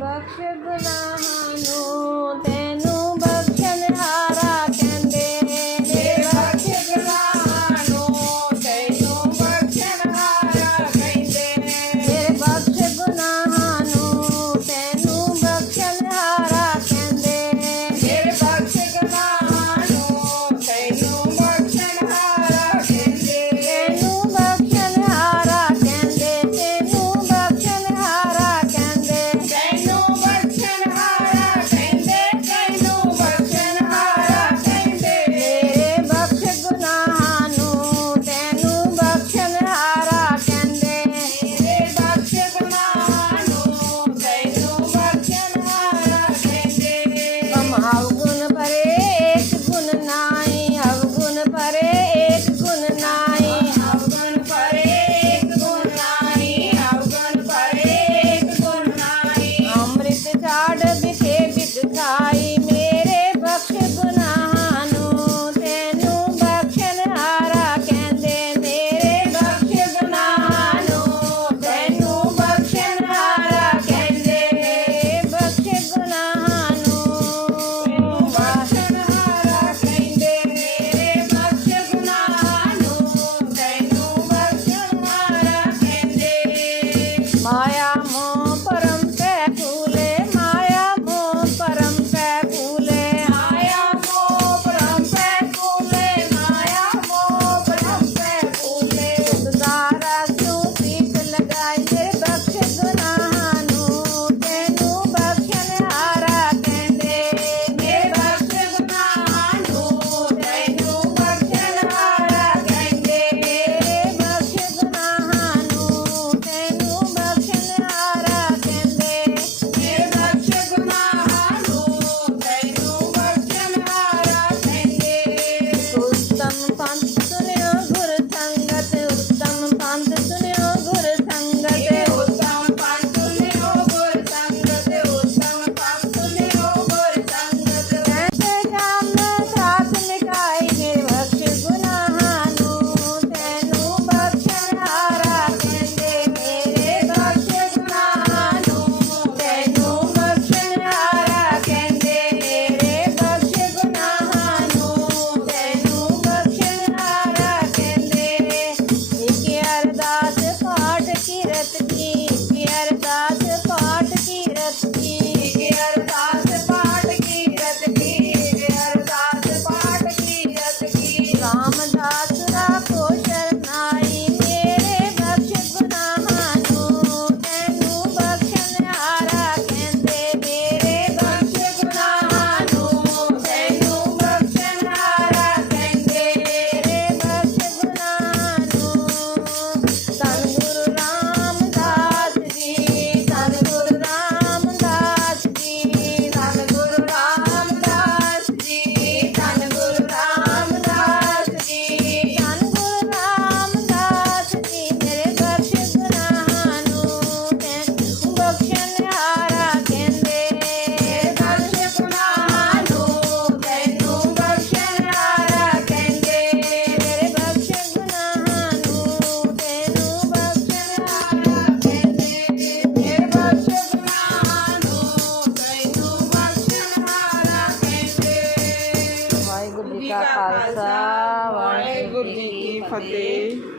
बख्श गुनाह de fazer.